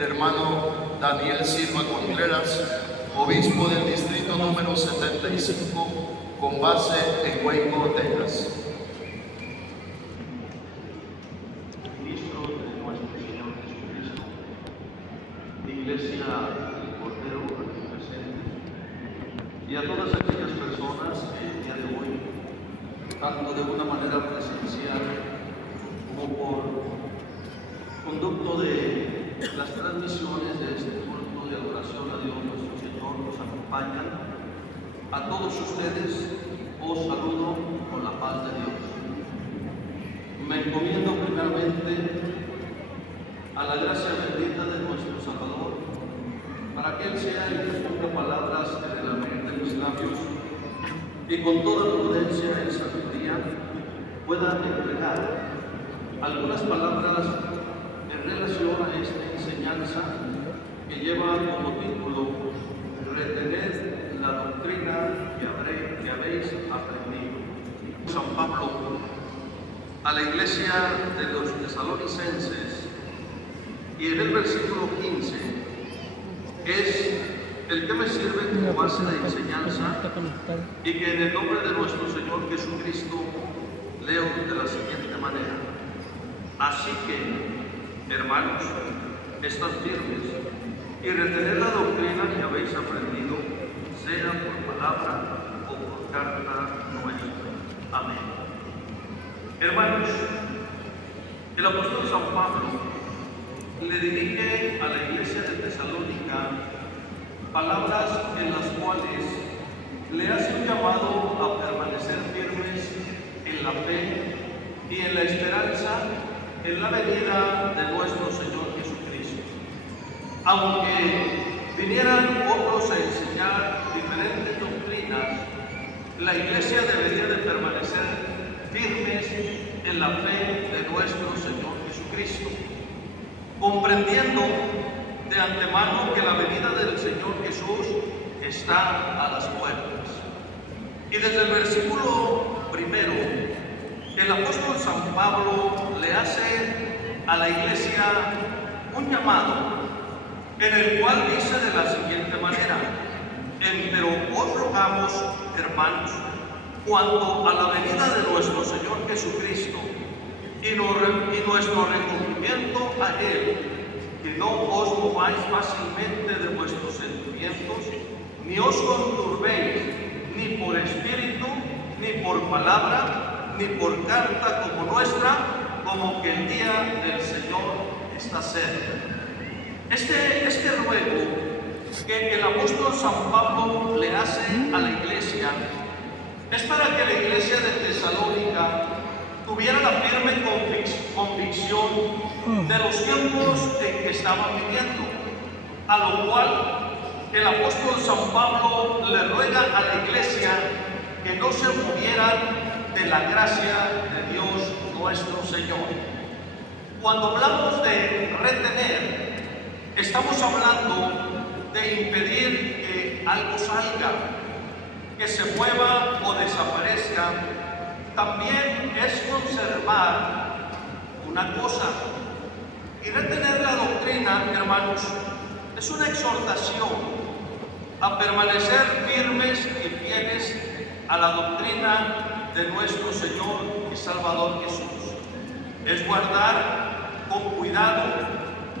el hermano Daniel Silva Contreras, obispo del distrito número 75, con base en Waco, Texas. Ministro de nuestro Señor Jesucristo, Iglesia del Cordero aquí presente, y a todas aquellas personas que el día de hoy, tanto de una manera presencial como por conducto de las transmisiones de este culto de adoración a Dios nuestro Señor, nos acompañan. A todos ustedes os saludo con la paz de Dios. Me encomiendo primeramente a la gracia bendita de nuestro Salvador, para que Él sea el que ponga palabras en la mente de mis labios y con toda prudencia y sabiduría pueda entregar algunas palabras en relación a esta enseñanza que lleva como título Retened la doctrina que habéis aprendido. San Pablo a la iglesia de los tesalonicenses, y en el versículo 15 es el que me sirve como base de enseñanza, y que en el nombre de nuestro Señor Jesucristo leo de la siguiente manera: así que, hermanos, estad firmes y retened la doctrina que habéis aprendido, sea por palabra o por carta nuestra. Amén. Hermanos, el apóstol San Pablo le dirige a la iglesia de Tesalónica palabras en las cuales le hace un llamado a permanecer firmes en la fe y en la esperanza en la venida de nuestro Señor Jesucristo. Aunque vinieran otros a enseñar diferentes doctrinas, la iglesia debería de permanecer firmes en la fe de nuestro Señor Jesucristo, comprendiendo de antemano que la venida del Señor Jesús está a las puertas. Y desde el versículo primero, el apóstol San Pablo le hace a la iglesia un llamado, en el cual dice de la siguiente manera: pero os rogamos, hermanos, cuando a la venida de nuestro Señor Jesucristo y nuestro recogimiento a Él, que no os mováis fácilmente de vuestros sentimientos, ni os conturbéis, ni por espíritu, ni por palabra, ni por carta como nuestra, como que el día del Señor está cerca. Este ruego que el apóstol San Pablo le hace a la iglesia es para que la iglesia de Tesalónica tuviera la firme convicción de los tiempos en que estaban viviendo, a lo cual el apóstol San Pablo le ruega a la iglesia que no se movieran de la gracia de Dios nuestro Señor. Cuando hablamos de retener, estamos hablando de impedir que algo salga, que se mueva o desaparezca. También es conservar una cosa. Y retener la doctrina, hermanos, es una exhortación a permanecer firmes y fieles a la doctrina de nuestro Señor y Salvador Jesús. Es guardar con cuidado,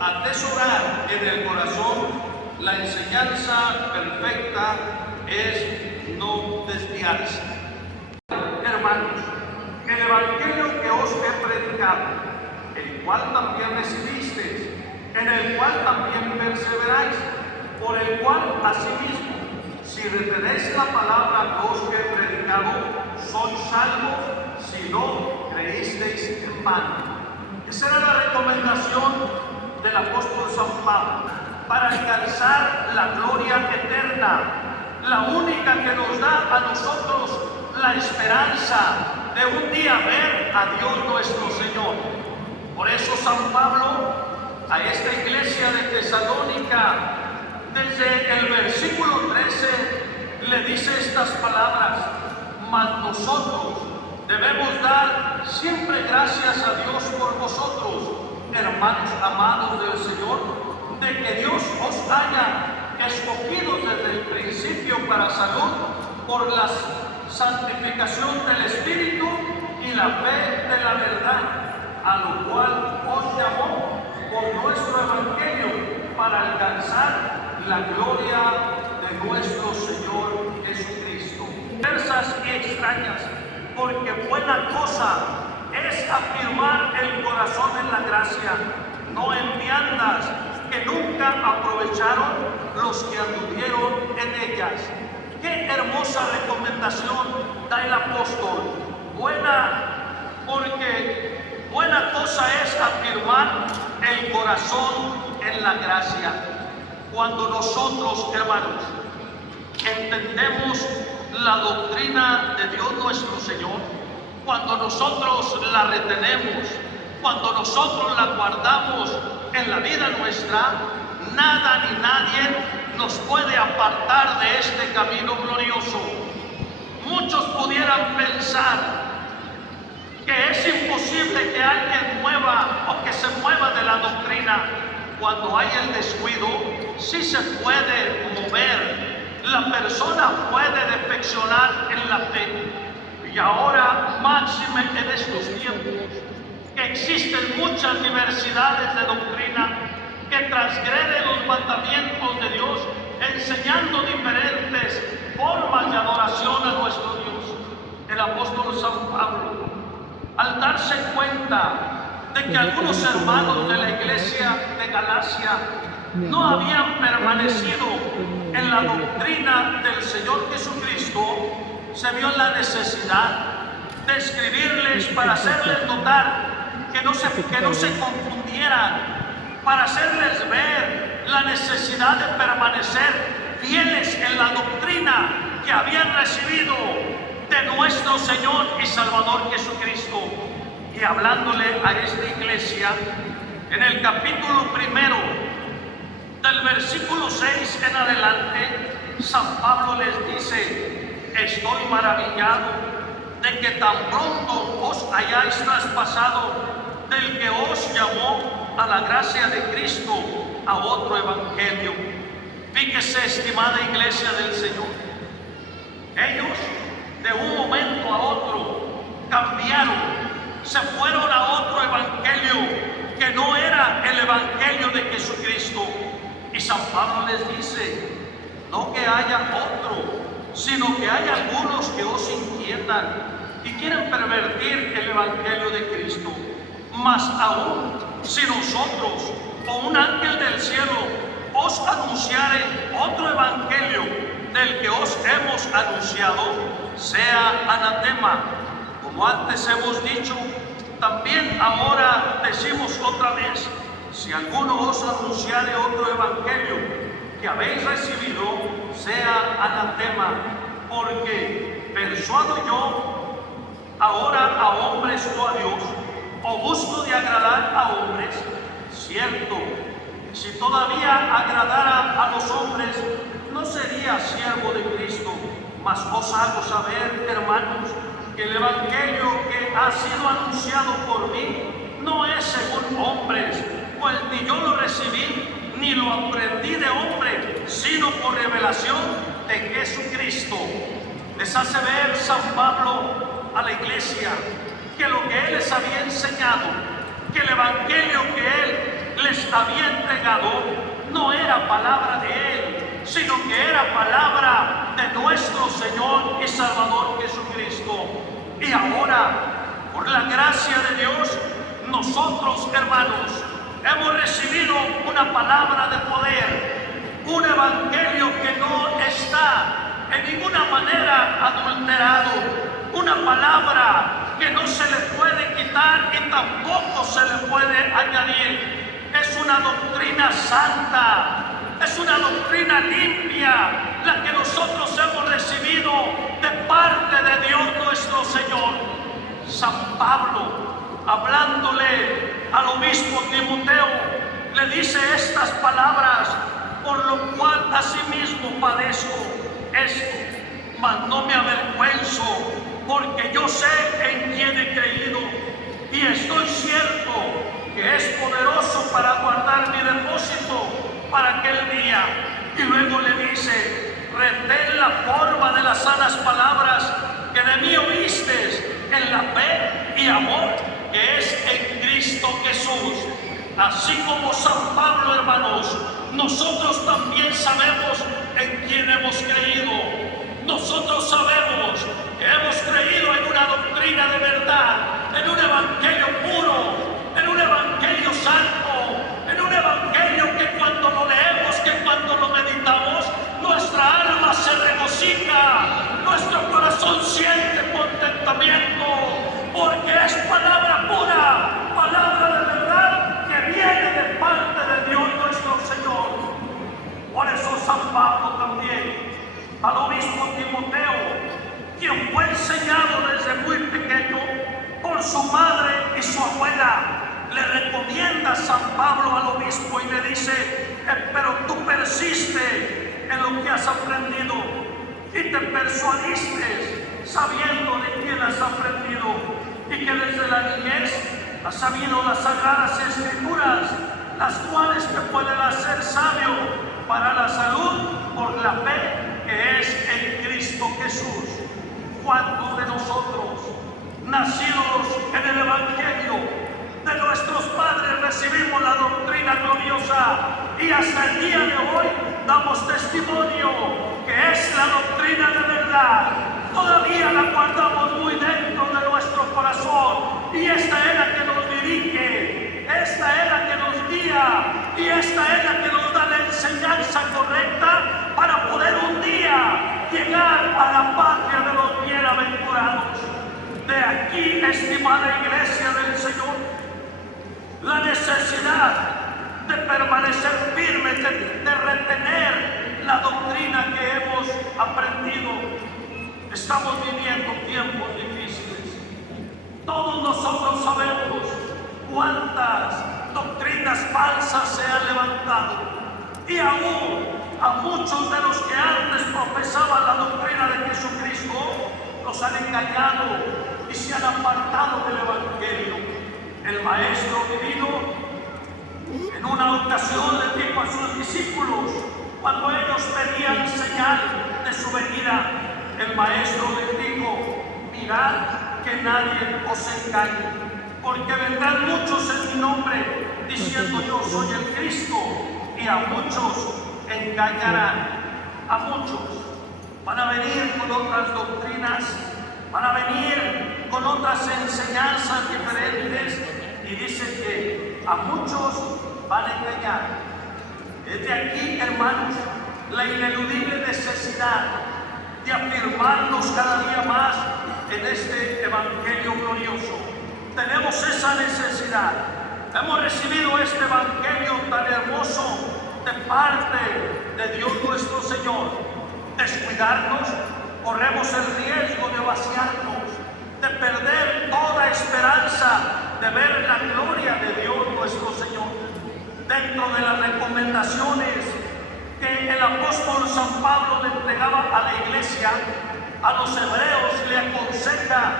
atesorar en el corazón la enseñanza perfecta, es no desviarse. Hermanos, que el evangelio que os he predicado, el cual también recibisteis, en el cual también perseveráis, por el cual asimismo, si retenéis la palabra que os he predicado, sois salvos, si no creísteis en vano. Esa era la recomendación del apóstol San Pablo, para alcanzar la gloria eterna, la única que nos da a nosotros la esperanza de un día ver a Dios nuestro Señor. Por eso San Pablo a esta iglesia de Tesalónica, desde el versículo 13, le dice estas palabras: mas nosotros debemos dar siempre gracias a Dios por vosotros, hermanos amados del Señor, de haya escogido desde el principio para salud por la santificación del Espíritu y la fe de la verdad, a lo cual os llamó por nuestro Evangelio para alcanzar la gloria de nuestro Señor Jesucristo. Diversas y extrañas, porque buena cosa es afirmar el corazón en la gracia, no en viandas que nunca aprovecharon los que anduvieron en ellas. Qué hermosa recomendación da el apóstol. Porque buena cosa es afirmar el corazón en la gracia. Cuando nosotros, hermanos, entendemos la doctrina de Dios nuestro Señor, cuando nosotros la retenemos, cuando nosotros la guardamos en la vida nuestra, nada ni nadie nos puede apartar de este camino glorioso. Muchos pudieran pensar que es imposible que alguien mueva o que se mueva de la doctrina. Cuando hay el descuido, sí se puede mover. La persona puede defeccionar en la fe. Y ahora, máxime en estos tiempos, que existen muchas diversidades de doctrina que transgreden los mandamientos de Dios, enseñando diferentes formas de adoración a nuestro Dios. El apóstol San Pablo, al darse cuenta de que algunos hermanos de la iglesia de Galacia no habían permanecido en la doctrina del Señor Jesucristo, se vio la necesidad de escribirles para hacerles notar que no se confundieran, para hacerles ver la necesidad de permanecer fieles en la doctrina que habían recibido de nuestro Señor y Salvador Jesucristo. Y hablándole a esta iglesia, en el capítulo 1, del versículo 6 en adelante, San Pablo les dice: estoy maravillado de que tan pronto os hayáis traspasado del que os llamó a la gracia de Cristo a otro evangelio. Fíjese, estimada iglesia del Señor, ellos de un momento a otro cambiaron, se fueron a otro evangelio que no era el evangelio de Jesucristo. Y San Pablo les dice: no que haya otro, sino que hay algunos que os inquietan y quieren pervertir el evangelio de Cristo. Mas aún si nosotros o un ángel del cielo os anunciare otro evangelio del que os hemos anunciado, sea anatema. Como antes hemos dicho, también ahora decimos otra vez: si alguno os anunciare otro evangelio que habéis recibido, sea anatema. Porque persuado yo ahora a hombres o a Dios, o busco de agradar a hombres. Cierto, si todavía agradara a los hombres, no sería siervo de Cristo. Mas os hago saber, hermanos, que el evangelio que ha sido anunciado por mí no es según hombres, pues ni yo lo recibí ni lo aprendí de hombre, sino por revelación de Jesucristo. Les hace ver San Pablo a la iglesia que lo que él les había enseñado, que el evangelio que él les había entregado, no era palabra de él, sino que era palabra de nuestro Señor y Salvador Jesucristo. Y ahora, por la gracia de Dios, nosotros, hermanos, hemos recibido una palabra de poder, un evangelio que no está en ninguna manera adulterado, una palabra que no se le puede quitar y tampoco se le puede añadir. Es una doctrina santa, es una doctrina limpia, la que nosotros hemos recibido de parte de Dios nuestro Señor. San Pablo, hablándole al obispo Timoteo, le dice estas palabras: por lo cual asimismo padezco esto, mas no me avergüenzo, porque yo sé en quién he creído, y estoy cierto que es poderoso para guardar mi depósito para aquel día. y luego le dice: retén la forma de las sanas palabras que de mí oíste en la fe y amor que es en Cristo Jesús. Así como San Pablo, hermanos, nosotros también sabemos en quién hemos creído. Nosotros sabemos que hemos creído en una doctrina de verdad, en un evangelio puro, en un evangelio santo, en un evangelio que cuando lo leemos, que cuando lo meditamos, nuestra alma se regocija, nuestro corazón siente contentamiento, porque es palabra pura, palabra de verdad que viene de parte de Dios nuestro Señor. Por eso San Pablo también, al obispo Timoteo, quien fue enseñado desde muy pequeño por su madre y su abuela, le recomienda a San Pablo al obispo y le dice: pero tú persiste en lo que has aprendido y te persuadiste sabiendo de quién has aprendido, y que desde la niñez has sabido las sagradas escrituras, las cuales te pueden hacer sabio para la salud por la fe que es en Cristo Jesús. ¿Cuántos de nosotros, nacidos en el evangelio de nuestros padres, recibimos la doctrina gloriosa y hasta el día de hoy damos testimonio que es la doctrina de verdad? Todavía la guardamos muy dentro de nuestro corazón, y esta es la que nos dirige, esta es la que nos guía, y esta es la que nos da la enseñanza correcta para poder un día llegar a la patria de los bienaventurados. De aquí, estimada iglesia del Señor, la necesidad de permanecer firmes, de retener la doctrina que hemos aprendido. Estamos viviendo tiempos difíciles. Todos nosotros sabemos cuántas doctrinas falsas se han levantado, y aún a muchos de los que antes profesaban la doctrina de Jesucristo los han engañado y se han apartado del evangelio. El Maestro Divino en una ocasión le dijo a sus discípulos, cuando ellos pedían señal de su venida, el Maestro les dijo: mirad que nadie os engañe, porque vendrán muchos en mi nombre diciendo yo soy el Cristo, y a muchos engañarán. A muchos van a venir con otras doctrinas, van a venir con otras enseñanzas diferentes, y dice que a muchos van a engañar. Es de aquí, hermanos, la ineludible necesidad de afirmarnos cada día más en este evangelio glorioso. Tenemos esa necesidad. Hemos recibido este evangelio tan hermoso de parte de Dios nuestro Señor. Descuidarnos, corremos el riesgo de vaciarnos, de perder toda esperanza de ver la gloria de Dios nuestro Señor. Dentro de las recomendaciones que el apóstol San Pablo le entregaba a la iglesia, a los hebreos le aconseja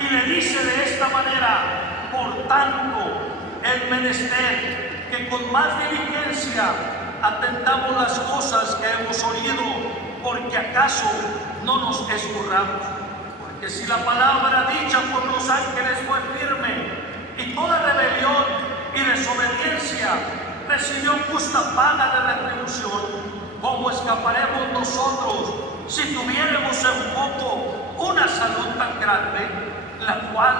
y le dice de esta manera: por tanto, es menester que con más diligencia atendamos las cosas que hemos oído, porque acaso no nos escurramos. Porque si la palabra dicha por los ángeles fue firme, y toda rebelión y desobediencia recibió justa paga de retribución, ¿cómo escaparemos nosotros si tuviéramos en poco una salud tan grande, la cual,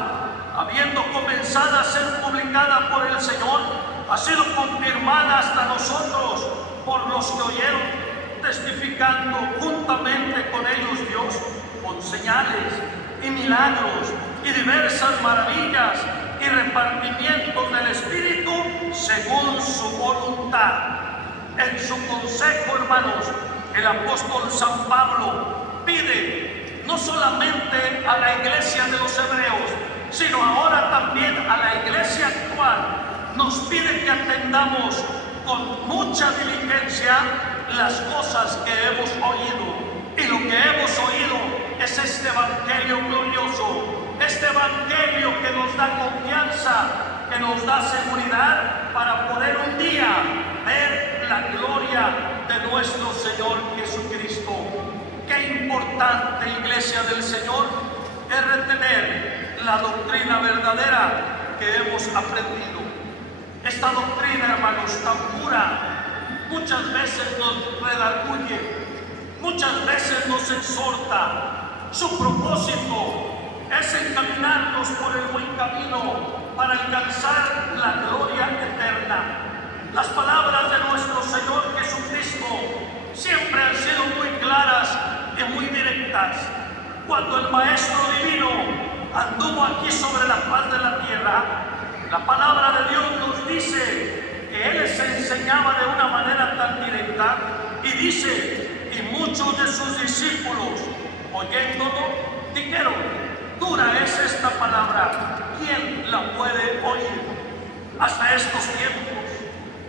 habiendo comenzado a ser publicada por el Señor, ha sido confirmada hasta nosotros por los que oyeron, testificando juntamente con ellos Dios con señales y milagros y diversas maravillas y repartimientos del Espíritu según su voluntad? En su consejo, hermanos, el apóstol San Pablo pide no solamente a la iglesia de los hebreos, sino ahora también a la iglesia actual. Nos pide que atendamos con mucha diligencia las cosas que hemos oído. Y lo que hemos oído es este evangelio glorioso, este evangelio que nos da confianza, que nos da seguridad para poder un día ver la gloria de nuestro Señor Jesucristo. Qué importante, iglesia del Señor, es retener la doctrina verdadera que hemos aprendido. Esta doctrina, hermanos, tan pura, muchas veces nos redarguye, muchas veces nos exhorta. Su propósito es encaminarnos por el buen camino para alcanzar la gloria eterna. Las palabras de nuestro Señor Jesucristo siempre han sido muy claras y muy directas. Cuando el Maestro Divino anduvo aquí sobre la faz de la tierra, la palabra de Dios nos dice que Él les enseñaba de una manera tan directa, y dice, y muchos de sus discípulos, oyéndolo, dijeron: dura es esta palabra, ¿quién la puede oír? Hasta estos tiempos,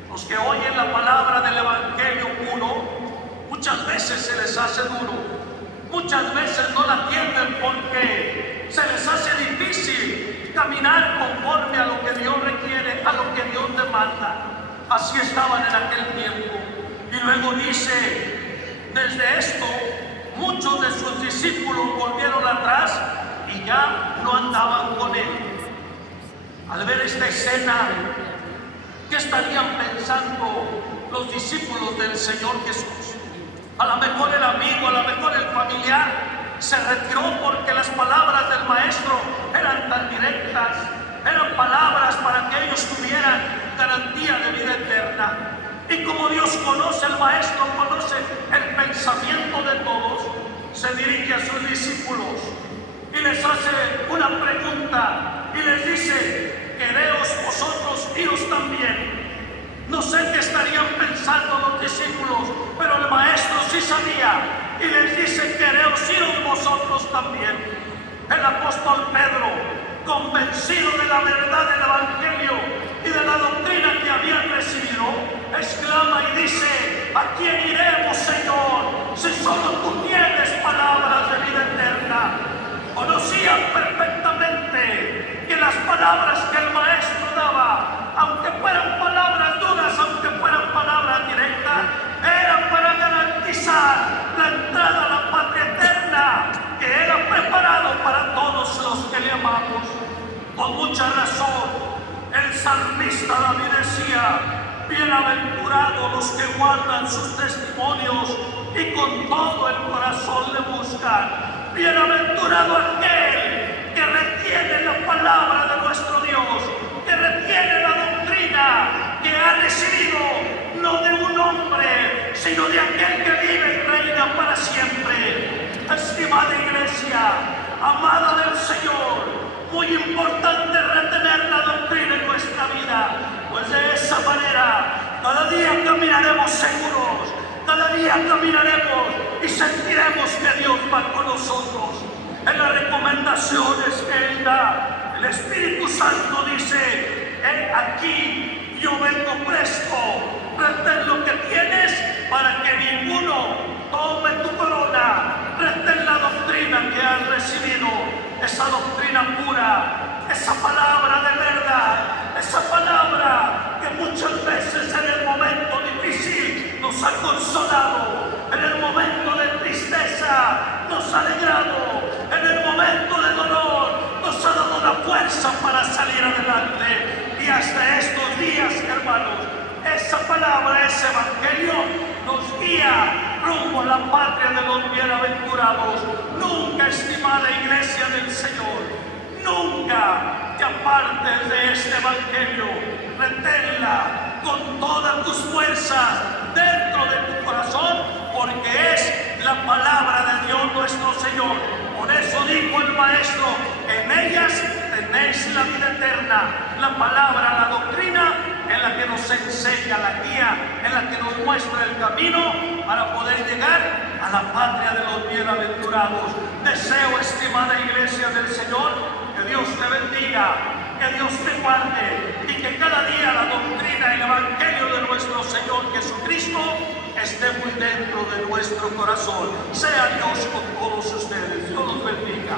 los que oyen la palabra del Evangelio puro, muchas veces se les hace duro, muchas veces no la entienden porque se les hace difícil caminar conforme a lo que Dios requiere, a lo que Dios demanda. Así estaban en aquel tiempo. Y luego dice, desde esto, muchos de sus discípulos volvieron atrás y ya no andaban con Él. Al ver esta escena, ¿qué estarían pensando los discípulos del Señor Jesús? A lo mejor el amigo, a lo mejor el familiar se retiró porque las palabras del Maestro eran tan directas, eran palabras para que ellos tuvieran garantía de vida eterna. Y como Dios conoce, el Maestro conoce el pensamiento de todos, se dirige a sus discípulos y les hace una pregunta y les dice: quereos vosotros iros también. No sé qué estarían pensando los discípulos, pero el Maestro sí sabía y les dice: quereos iros vosotros también. El apóstol Pedro, convencido de la verdad del Evangelio y de la doctrina que habían recibido, exclama y dice: ¿a quién iremos, Señor, si solo tú tienes palabras de vida eterna? Conocían perfectamente que las palabras que el Maestro daba, aunque fueran palabras duras, aunque fueran palabras directas, eran para garantizar la entrada a la patria eterna que era preparado para todos los que le amamos. Con mucha razón, el salmista David decía: bienaventurados los que guardan sus testimonios y con todo el corazón le buscan. Bienaventurado aquel que retiene la palabra de nuestro Dios, que retiene la doctrina que ha recibido, no de un hombre, sino de aquel que vive y reina para siempre. Estimada iglesia, amada del Señor, muy importante retener la doctrina en nuestra vida, pues de esa manera cada día caminaremos seguros, cada día caminaremos y sentiremos que Dios va con nosotros. En las recomendaciones que Él da, el Espíritu Santo dice: he aquí, yo vengo presto, retén lo que tienes para que ninguno tome tu corona, retén la doctrina que has recibido, esa doctrina pura, esa palabra de verdad, esa palabra que muchas veces en el momento difícil nos ha consolado, en el momento de tristeza nos ha alegrado, en el momento de dolor nos ha dado la fuerza para salir adelante. Y hasta estos días, hermanos, esa palabra, ese evangelio nos guía rumbo a la patria de los bienaventurados. Nunca, estimada iglesia del Señor, nunca te apartes de este evangelio. Reténla con todas tus fuerzas dentro de tu corazón, porque es la palabra de Dios nuestro Señor. Por eso dijo el Maestro: en ellas tenéis la vida eterna. La palabra, la doctrina, en la que nos enseña, la guía, en la que nos muestra el camino para poder llegar a la patria de los bienaventurados. Deseo, estimada iglesia del Señor, que Dios te bendiga, que Dios te guarde y que cada día la doctrina y el evangelio de nuestro Señor Jesucristo esté muy dentro de nuestro corazón. Sea Dios con todos ustedes. Dios los bendiga.